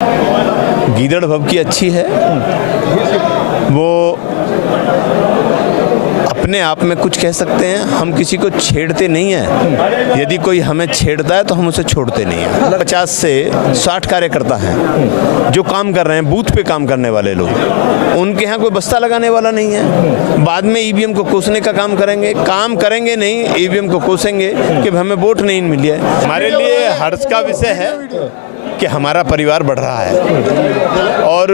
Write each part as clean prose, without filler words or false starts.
गीदड़ भव की अच्छी है। वो अपने आप में कुछ कह सकते हैं, हम किसी को छेड़ते नहीं हैं। यदि कोई हमें छेड़ता है तो हम उसे छोड़ते नहीं हैं। 50 से 60 कार्यकर्ता हैं जो काम कर रहे हैं, बूथ पे काम करने वाले लोग। उनके यहाँ कोई बस्ता लगाने वाला नहीं है। बाद में ईवीएम को कोसने का काम करेंगे नहीं, ईवीएम को कोसेंगे कि हमें वोट नहीं मिली है। हमारे लिए हर्ष का विषय है कि हमारा परिवार बढ़ रहा है और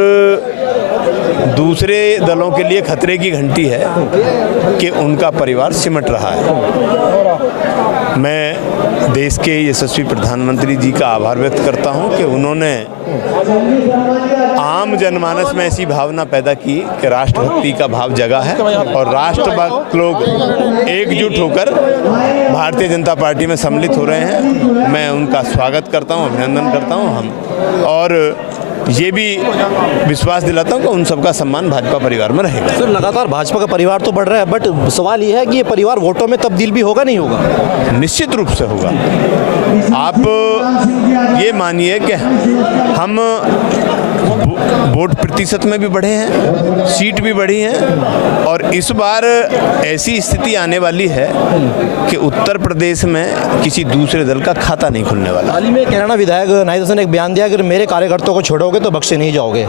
दूसरे दलों के लिए खतरे की घंटी है कि उनका परिवार सिमट रहा है। मैं देश के यशस्वी प्रधानमंत्री जी का आभार व्यक्त करता हूं कि उन्होंने आम जनमानस में ऐसी भावना पैदा की कि राष्ट्रभक्ति का भाव जगा है और राष्ट्रभक्त लोग एकजुट होकर भारतीय जनता पार्टी में सम्मिलित हो रहे हैं। मैं उनका स्वागत करता हूं, अभिनंदन करता हूं हम, और ये भी विश्वास दिलाता हूँ कि उन सबका सम्मान भाजपा परिवार में रहेगा। सर, लगातार भाजपा का परिवार तो बढ़ रहा है, बट सवाल ये है कि ये परिवार वोटों में तब्दील भी होगा नहीं होगा? निश्चित रूप से होगा। आप ये मानिए कि हम वोट प्रतिशत में भी बढ़े हैं, सीट भी बढ़ी हैं, और इस बार ऐसी स्थिति आने वाली है कि उत्तर प्रदेश में किसी दूसरे दल का खाता नहीं खुलने वाला। हाल ही में कैराना विधायक नाहिद हसन ने एक बयान दिया, अगर मेरे कार्यकर्ताओं को छोड़ोगे तो बख्शे नहीं जाओगे।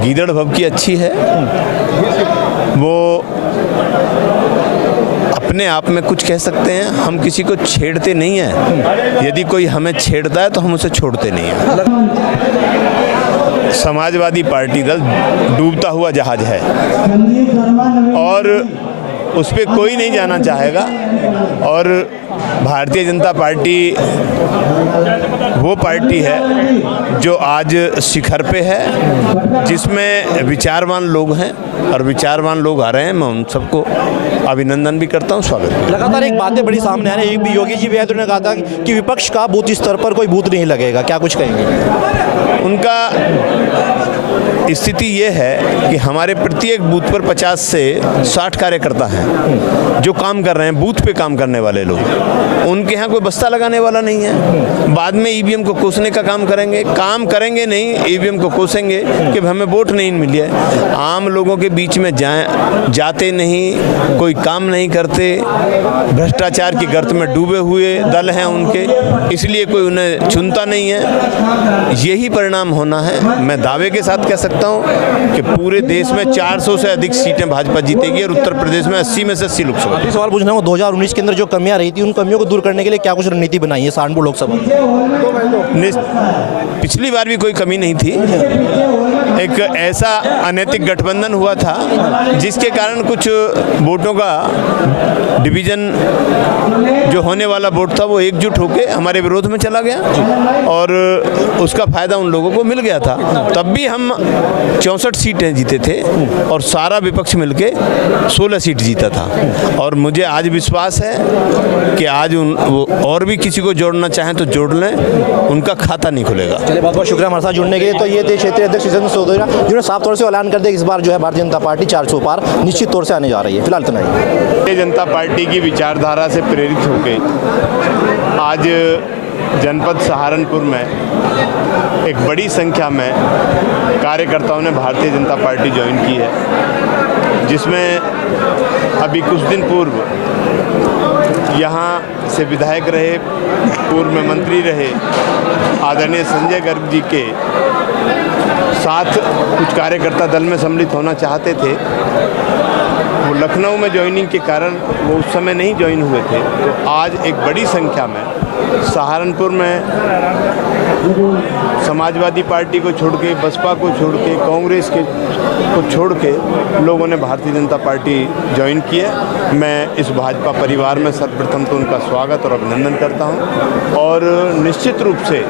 गीदड़ भव की अच्छी है। वो अपने आप में कुछ कह सकते हैं, हम किसी को छेड़ते नहीं हैं। यदि कोई हमें छेड़ता है तो हम उसे छोड़ते नहीं हैं। समाजवादी पार्टी दल डूबता हुआ जहाज है और उस पर कोई नहीं जाना चाहेगा, और भारतीय जनता पार्टी वो पार्टी है जो आज शिखर पे है, जिसमें विचारवान लोग हैं और विचारवान लोग आ रहे हैं। मैं उन सबको अभिनंदन भी करता हूं, स्वागत भी। लगातार एक बातें बड़ी सामने आ रही है, योगी जी भी आए तो उन्होंने कहा था कि विपक्ष का बूथ स्तर पर कोई बूथ नहीं लगेगा, क्या कुछ कहेंगे? उनका स्थिति ये है कि हमारे प्रत्येक बूथ पर 50 से 60 कार्यकर्ता हैं जो काम कर रहे हैं, बूथ पे काम करने वाले लोग। उनके यहाँ कोई बस्ता लगाने वाला नहीं है। बाद में ईवीएम को कोसने का काम करेंगे नहीं, ईवीएम को कोसेंगे कि हमें वोट नहीं मिली है। आम लोगों के बीच में जाते नहीं, कोई काम नहीं करते, भ्रष्टाचार की गर्त में डूबे हुए दल हैं उनके, इसलिए कोई उन्हें चुनता नहीं है। यही परिणाम होना है। मैं दावे के साथ कह सकता हूं कि पूरे देश में 400 से अधिक सीटें भाजपा जीतेगी और उत्तर प्रदेश में 80 में से 80 लोकसभा। अभी सवाल पूछना है, 2019 के अंदर जो कमियां रही थी, उन कमियों को दूर करने के लिए क्या कुछ रणनीति बनाई है सहारनपुर लोकसभा? पिछली बार भी कोई कमी नहीं थी। एक ऐसा अनैतिक गठबंधन हुआ था जिसके कारण कुछ वोटों का डिवीजन जो होने वाला वोट था वो एकजुट होकर हमारे विरोध में चला गया और उसका फायदा उन लोगों को मिल गया था। तब भी हम 64 सीटें जीते थे और सारा विपक्ष मिलके 16 सीट जीता था। और मुझे आज विश्वास है कि आज वो और भी किसी को जोड़ना चाहें तो जोड़ लें, उनका खाता नहीं खुलेगा। चलिए, बहुत बहुत शुक्रिया हमारे साथ जुड़ने के लिए। तो ये थे क्षेत्रीय अध्यक्ष जितेंद्र चौधरी, जिन्होंने साफ तौर से ऐलान कर दिया इस बार जो है भारतीय जनता पार्टी 400 पार निश्चित तौर से आने जा रही है। फिलहाल इतना ही। भारतीय जनता पार्टी की विचारधारा से प्रेरित होकर आज जनपद सहारनपुर में एक बड़ी संख्या में कार्यकर्ताओं ने भारतीय जनता पार्टी ज्वाइन की है, जिसमें अभी कुछ दिन पूर्व यहाँ से विधायक रहे, पूर्व में मंत्री रहे आदरणीय संजय गर्ग जी के साथ कुछ कार्यकर्ता दल में सम्मिलित होना चाहते थे। वो लखनऊ में ज्वाइनिंग के कारण वो उस समय नहीं ज्वाइन हुए थे। तो आज एक बड़ी संख्या में सहारनपुर में समाजवादी पार्टी को छोड़ के, बसपा को छोड़ के, कांग्रेस को छोड़ के लोगों ने भारतीय जनता पार्टी ज्वाइन की है। मैं इस भाजपा परिवार में सर्वप्रथम तो उनका स्वागत और अभिनंदन करता हूं, और निश्चित रूप से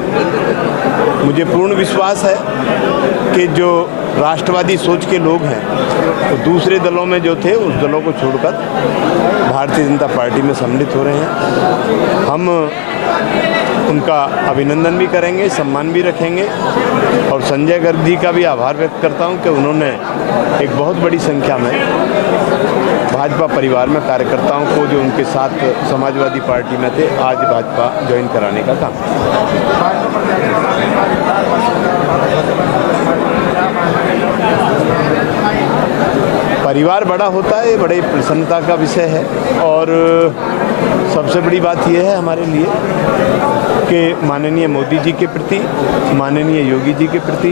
मुझे पूर्ण विश्वास है कि जो राष्ट्रवादी सोच के लोग हैं वो दूसरे दलों में जो थे उस दलों को छोड़कर भारतीय जनता पार्टी में सम्मिलित हो रहे हैं। हम उनका अभिनंदन भी करेंगे, सम्मान भी रखेंगे और संजय गर्ग जी का भी आभार व्यक्त करता हूं कि उन्होंने एक बहुत बड़ी संख्या में भाजपा परिवार में कार्यकर्ताओं को जो उनके साथ समाजवादी पार्टी में थे आज भाजपा ज्वाइन कराने का काम। परिवार बड़ा होता है, ये बड़े प्रसन्नता का विषय है और सबसे बड़ी बात यह है हमारे लिए कि माननीय मोदी जी के प्रति, माननीय योगी जी के प्रति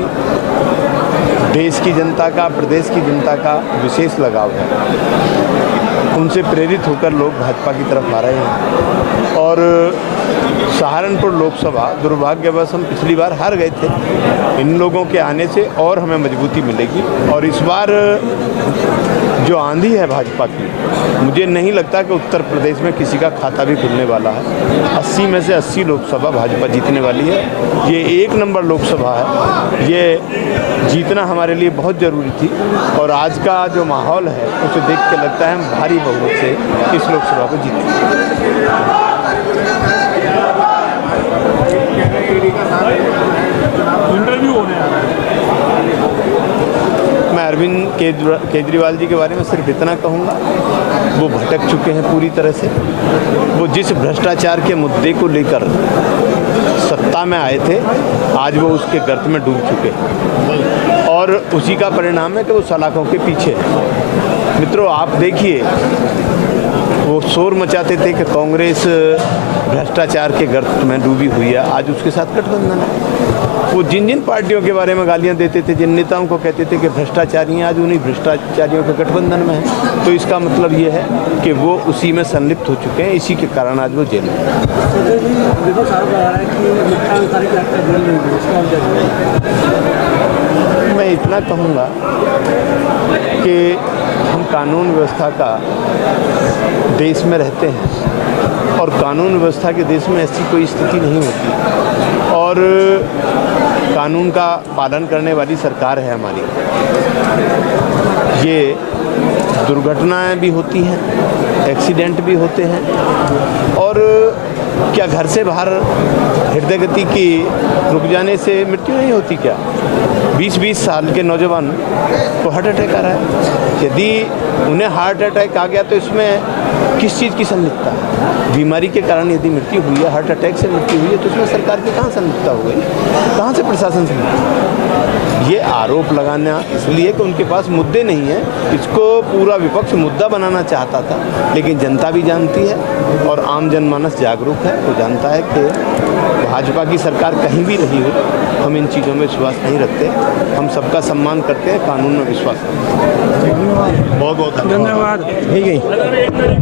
देश की जनता का, प्रदेश की जनता का विशेष लगाव है। उनसे प्रेरित होकर लोग भाजपा की तरफ आ रहे हैं और सहारनपुर लोकसभा दुर्भाग्यवश हम पिछली बार हार गए थे। इन लोगों के आने से और हमें मजबूती मिलेगी और इस बार जो आंधी है भाजपा की, मुझे नहीं लगता कि उत्तर प्रदेश में किसी का खाता भी खुलने वाला है। 80 में से 80 लोकसभा भाजपा जीतने वाली है। ये 1 नंबर लोकसभा है, ये जीतना हमारे लिए बहुत ज़रूरी थी और आज का जो माहौल है उसे देख के लगता है हम भारी बहुमत से इस लोकसभा को जीतेंगे। इंटरव्यू होने आ रहा है। मैं अरविंद केजरीवाल जी के बारे में सिर्फ इतना कहूँगा, वो भटक चुके हैं पूरी तरह से। वो जिस भ्रष्टाचार के मुद्दे को लेकर सत्ता में आए थे, आज वो उसके गर्त में डूब चुके हैं और उसी का परिणाम है कि वो सलाखों के पीछे है। मित्रों, आप देखिए, वो शोर मचाते थे कि कांग्रेस भ्रष्टाचार के गर्त में डूबी हुई है, आज उसके साथ गठबंधन है। वो जिन जिन पार्टियों के बारे में गालियां देते थे, जिन नेताओं को कहते थे कि भ्रष्टाचारी हैं, आज उन्हीं भ्रष्टाचारियों के गठबंधन में है। तो इसका मतलब ये है कि वो उसी में संलिप्त हो चुके हैं, इसी के कारण आज वो जेल में हैं। मैं इतना कहूँगा कि हम कानून व्यवस्था का देश में रहते हैं और कानून व्यवस्था के देश में ऐसी कोई स्थिति नहीं होती और कानून का पालन करने वाली सरकार है हमारी। ये दुर्घटनाएं भी होती हैं, एक्सीडेंट भी होते हैं और क्या घर से बाहर हृदय गति की रुक जाने से मृत्यु नहीं होती क्या? 20-20 साल के नौजवान को हार्ट अटैक आ रहा है। यदि उन्हें हार्ट अटैक आ गया तो इसमें किस चीज़ की संलिप्तता है? बीमारी के कारण यदि मृत्यु हुई है, हार्ट अटैक से मृत्यु हुई है, तो उसमें सरकार की कहाँ संलिप्तता हो गई? कहाँ से प्रशासन संलिप्त? ये आरोप लगाना इसलिए कि उनके पास मुद्दे नहीं हैं। इसको पूरा विपक्ष मुद्दा बनाना चाहता था, लेकिन जनता भी जानती है और आम जनमानस जागरूक है। वो जानता है कि भाजपा की सरकार कहीं भी रही हो, हम इन चीज़ों में विश्वास नहीं रखते। हम सबका सम्मान करते हैं, कानून में विश्वास करते हैं। बहुत बहुत धन्यवाद। ठीक है।